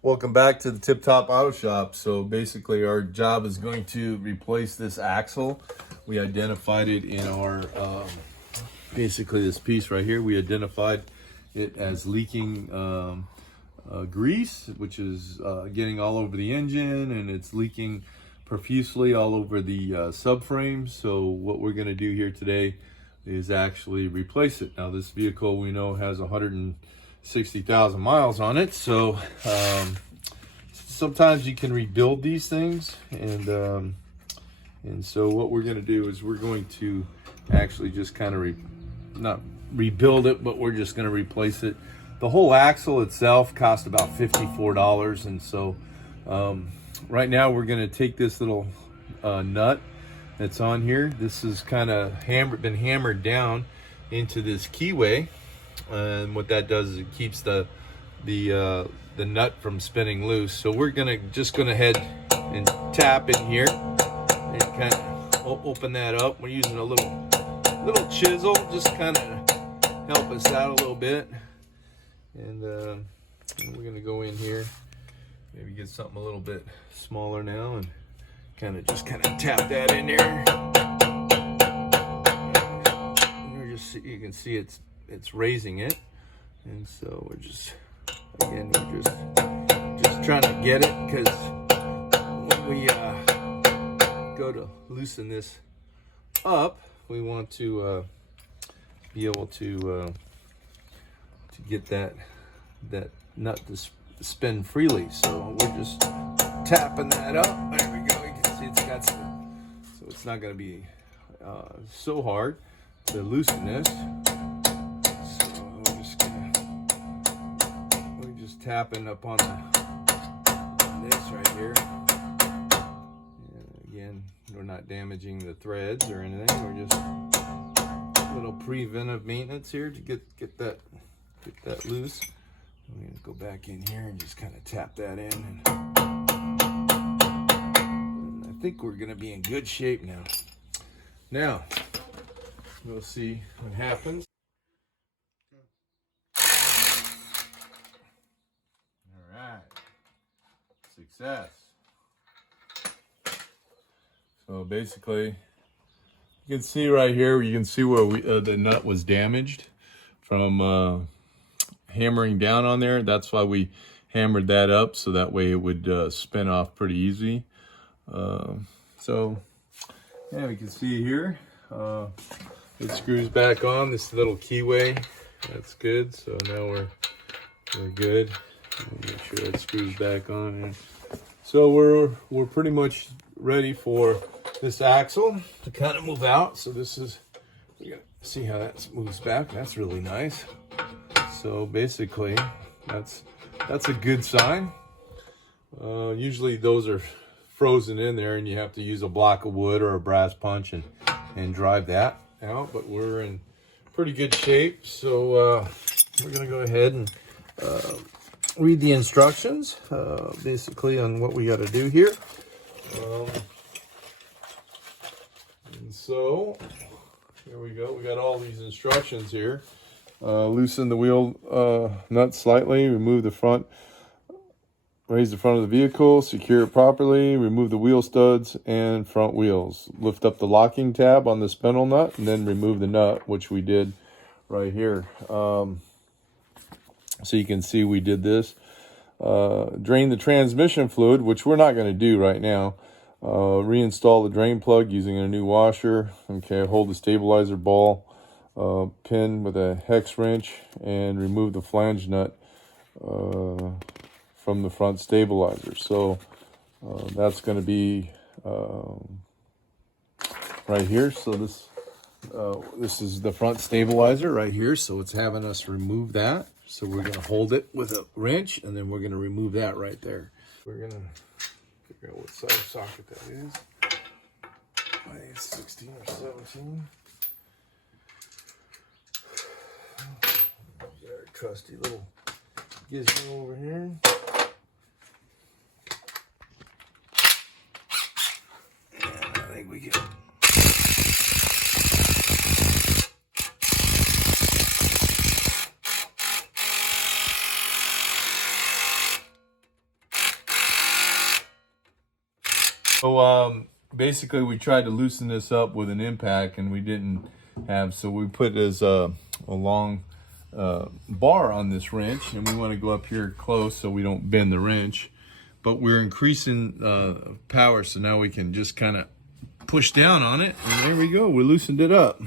Welcome back to the Tip Top Auto Shop. So basically our job is going to replace this axle. We identified it in our, basically this piece right here, we identified it as leaking grease, which is getting all over the engine, and it's leaking profusely all over the subframe. So what we're going to do here today is actually replace it. Now this vehicle we know has 160,000 miles on it, so sometimes you can rebuild these things, and so what we're going to do is we're going to actually just kind of not rebuild it, but we're just going to replace it. The whole axle itself cost about $54, and so right now we're going to take this little nut that's on here. This is kind of been hammered down into this keyway, and what that does is it keeps the nut from spinning loose. So we're just gonna head and tap in here and kind of open that up. We're using a little chisel, just kind of help us out a little bit, and we're gonna go in here, maybe get something a little bit smaller now, and kind of tap that in there. You can see it's raising it, and so we're just trying to get it, because when we go to loosen this up, we want to be able to get that nut to spin freely. So we're just tapping that up. There we go. You can see it's got some, so it's not going to be so hard to loosen this. So we're just tapping up on this right here. And again, we're not damaging the threads or anything. We're just a little preventive maintenance here to get that loose. I'm going to go back in here and just kind of tap that in, and I think we're going to be in good shape now. Now we'll see what happens. All right, success. So basically, you can see right here, you can see where the nut was damaged from hammering down on there. That's why we hammered that up, so that way it would spin off pretty easy. So yeah, we can see here, it screws back on this little keyway. That's good. So now we're good. Make sure that screws back on. And so we're pretty much ready for this axle to kind of move out. So we're gonna see how that moves back. That's really nice. So basically, that's a good sign. Usually those are frozen in there, and you have to use a block of wood or a brass punch and drive that out. But we're in pretty good shape. So we're gonna go ahead and read the instructions, basically on what we got to do here. And so here we go. We got all these instructions here. Loosen the wheel nut slightly, remove the front, raise the front of the vehicle, secure it properly, remove the wheel studs and front wheels. Lift up the locking tab on the spindle nut, and then remove the nut, which we did right here. So you can see we did this. Drain the transmission fluid, which we're not going to do right now. Reinstall the drain plug using a new washer. Okay, hold the stabilizer ball pin with a hex wrench and remove the flange nut from the front stabilizer. So that's going to be right here. So this is the front stabilizer right here. So it's having us remove that. So we're going to hold it with a wrench, and then we're going to remove that right there. We're going to figure out what size socket that is. I think it's 16 or 17. There's our trusty little gizmo over here. And I think we can. So basically we tried to loosen this up with an impact and we didn't have, so we put as a long bar on this wrench, and we want to go up here close so we don't bend the wrench, but we're increasing power, so now we can just kind of push down on it, and there we go, we loosened it up.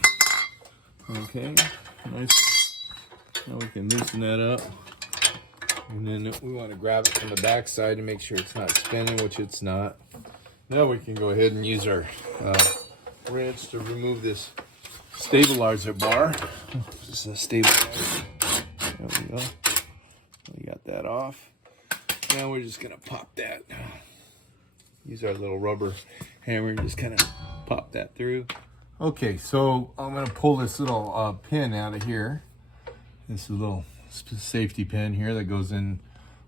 Okay, nice. Now we can loosen that up, and then we want to grab it from the back side to make sure it's not spinning, which it's not. Now we can go ahead and use our wrench to remove this stabilizer bar. This is a stabilizer. There we go. We got that off. Now we're just gonna pop that. Use our little rubber hammer and just kind of pop that through. Okay, so I'm gonna pull this little pin out of here. This is a little safety pin here that goes in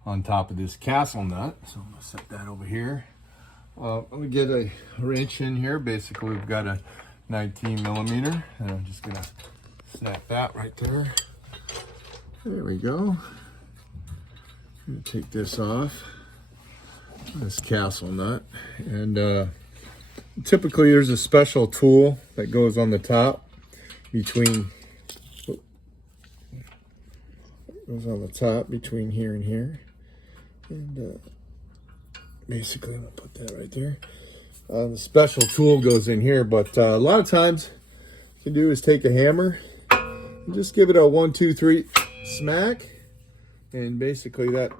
on top of this castle nut. So I'm gonna set that over here. I'm gonna get a wrench in here. Basically, we've got a 19 millimeter, and I'm just gonna snap that right there. There we go. I'm gonna take this off, this castle nut, and typically there's a special tool that goes on the top between here and here, and basically I'm gonna put that right there. The special tool goes in here, but a lot of times what you can do is take a hammer and just give it a 1, 2, 3 smack, and basically that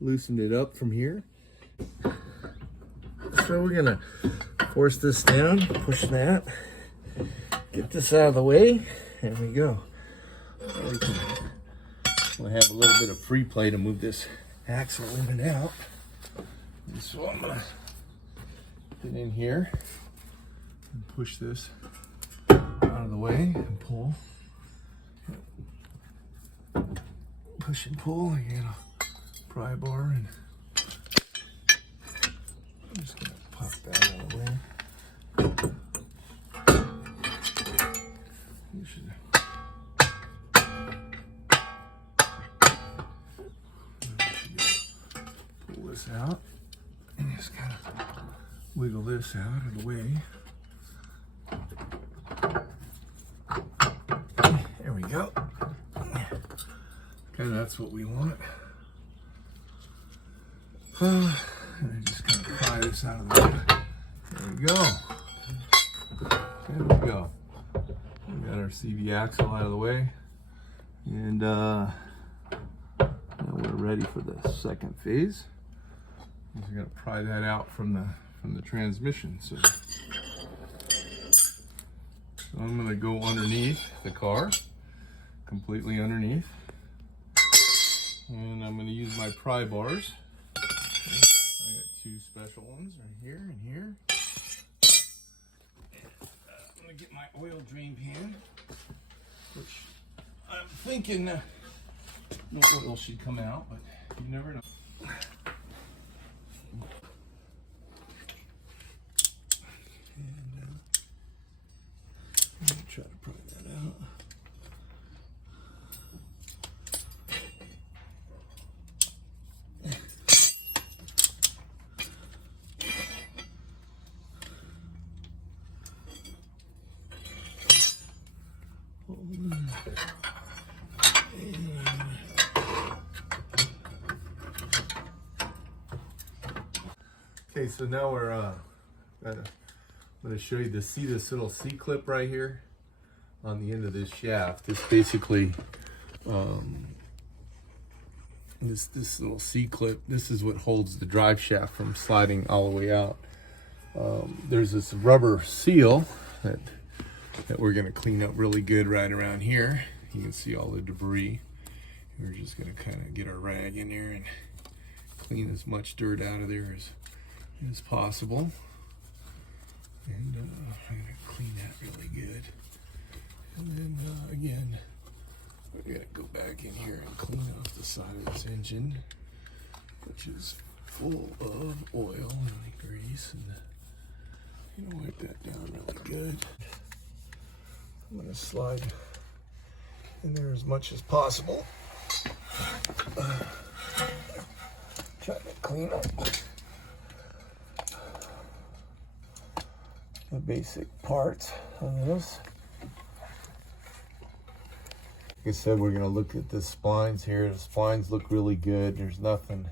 loosened it up from here. So we're gonna force this down, push that, get this out of the way. There we go. We'll have a little bit of free play to move this axle in and out. And so I'm gonna get in here and push this out of the way and pull. Push and pull. You get a pry bar, and I'm just gonna pop that out of the way. You should pull this out and just kind of wiggle this out of the way. There we go. Okay, that's what we want. And I'm just gonna pry this out of the way. There we go. There we go. We got our CV axle out of the way, and now we're ready for the second phase. We're gonna pry that out from the transmission. So I'm gonna go underneath the car, completely underneath, and I'm gonna use my pry bars. I got two special ones right here and here. I'm gonna get my oil drain pan, which I'm thinking no oil should come out, but you never know. Try to pry that out. Okay, so now we're I'm going to show you see this little C-clip right here on the end of this shaft. This basically this little C-clip, this is what holds the drive shaft from sliding all the way out. There's this rubber seal that we're going to clean up really good right around here. You can see all the debris. We're just going to kind of get our rag in there and clean as much dirt out of there as possible. And I'm going to clean that really good. And then again, we're going to go back in here and clean off the side of this engine, which is full of oil and grease. And wipe that down really good. I'm going to slide in there as much as possible. Try to clean up the basic parts of this. Like I said, we're gonna look at the splines here. The splines look really good. There's nothing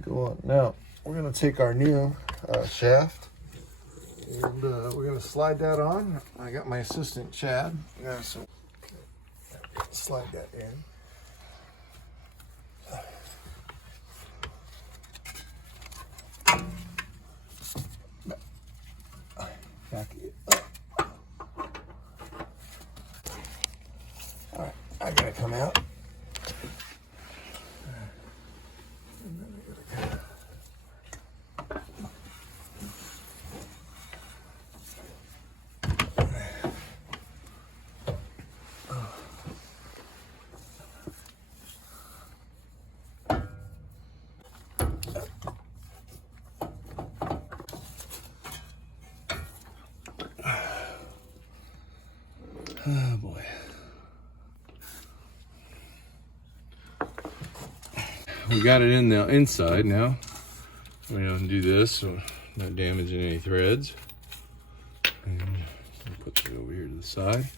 going. Now we're gonna take our new shaft and we're gonna slide that on. I got my assistant Chad. Yeah, so slide that in. Back it up. All right, I gotta come out. Oh boy. We got it in the inside now. We're gonna do this so not damaging any threads. And we'll put it over here to the side.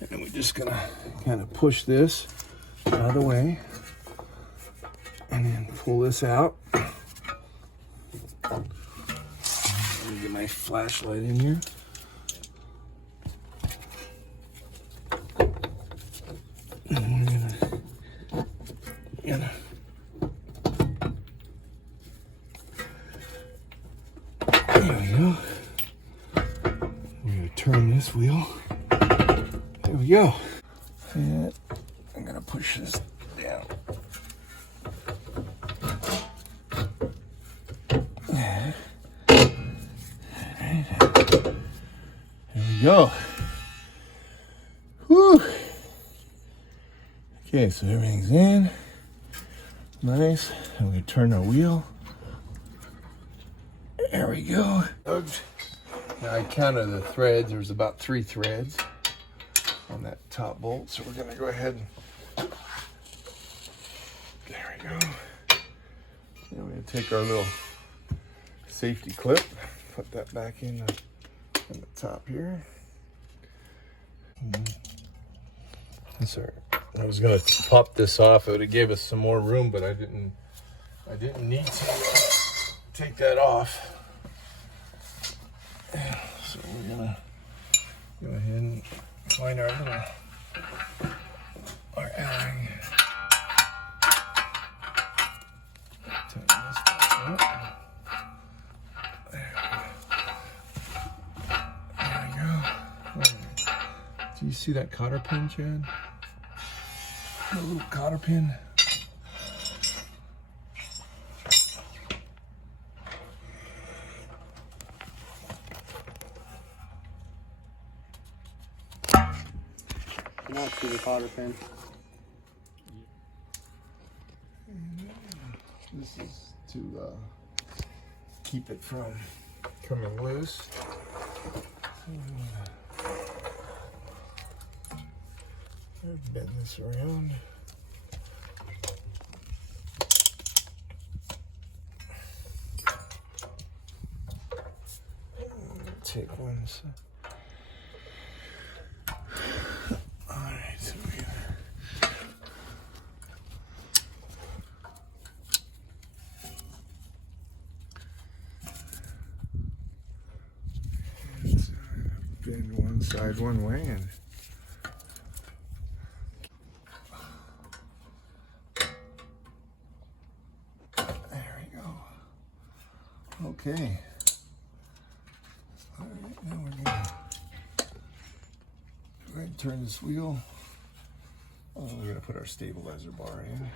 And then we're just gonna kind of push this out of the way. And then pull this out. Let me get my flashlight in here. There we go. We're gonna turn this wheel. There we go. And I'm gonna push this down. There we go. Whew. Okay, so everything's in. Nice. And we turn our wheel. There we go. Now I counted the threads. There's about 3 threads on that top bolt. So we're gonna go ahead and there we go. Then we're gonna take our little safety clip, put that back in the top here. That's all right. I was gonna pop this off. It would have gave us some more room, but I didn't need to take that off. So we're gonna go ahead and find our Allen. Tighten this back up. There we go. Do you see that cotter pin, Chad? A little cotter pin. Not through the cotter pin. This is to keep it from coming loose. Bend this around. Take one. All right, so bend one side one way and there we go. Okay. All right, now we're gonna go ahead and turn this wheel. Oh, we're gonna put our stabilizer bar in.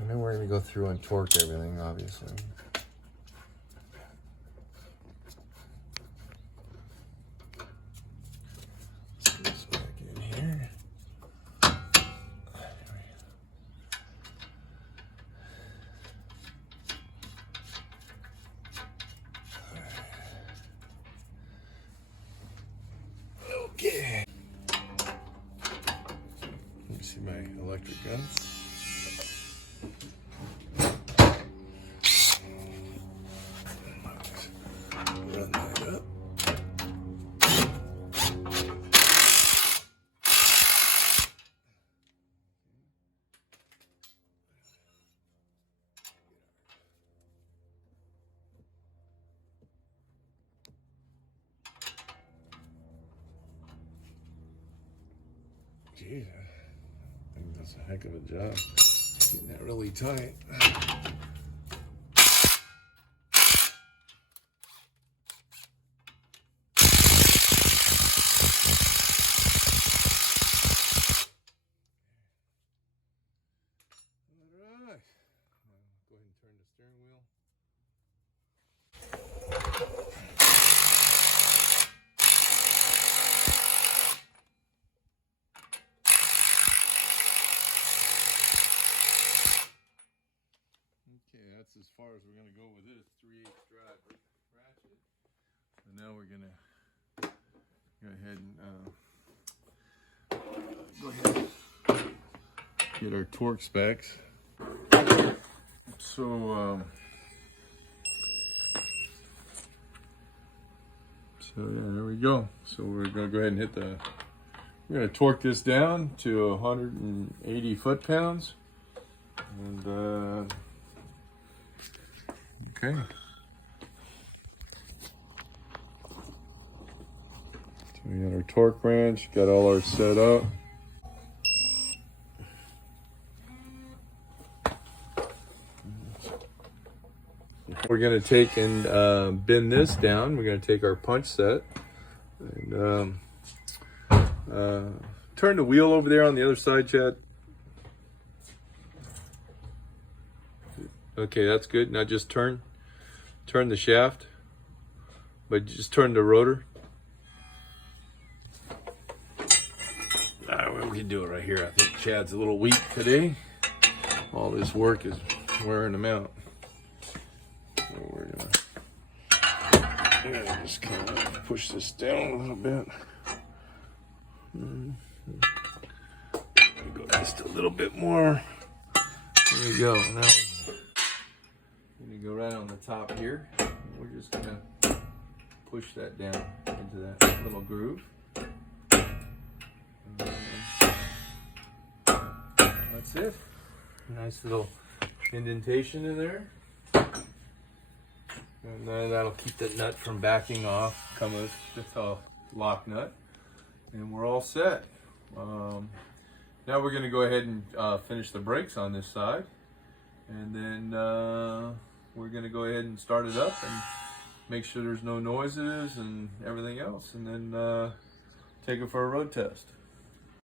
And then we're gonna go through and torque everything, obviously. Put this back in here. Okay. Let me see my electric gun. Geez, I think that's a heck of a job. Getting that really tight. Alright. Go ahead and turn the steering wheel. Okay, that's as far as we're going to go with this 3/8 drive ratchet. So now we're going to go ahead and get our torque specs. So yeah, there we go. So we're going to go ahead and we're going to torque this down to 180 foot-pounds. And okay. So we got our torque wrench, got all our set up. We're going to take and bend this down. We're going to take our punch set and turn the wheel over there on the other side, Chad. Okay, that's good. Now just turn the shaft, but just turn the rotor. We can do it right here. I think Chad's a little weak today. All this work is wearing him out. So we're gonna just kind of push this down a little bit. Go just a little bit more. There we go. Now we're gonna go right on the top here. We're just gonna push that down into that little groove. That's it. Nice little indentation in there. And then that'll keep the nut from backing off. Come with a lock nut. And we're all set. Now we're going to go ahead and finish the brakes on this side. And then we're going to go ahead and start it up and make sure there's no noises and everything else. And then take it for a road test.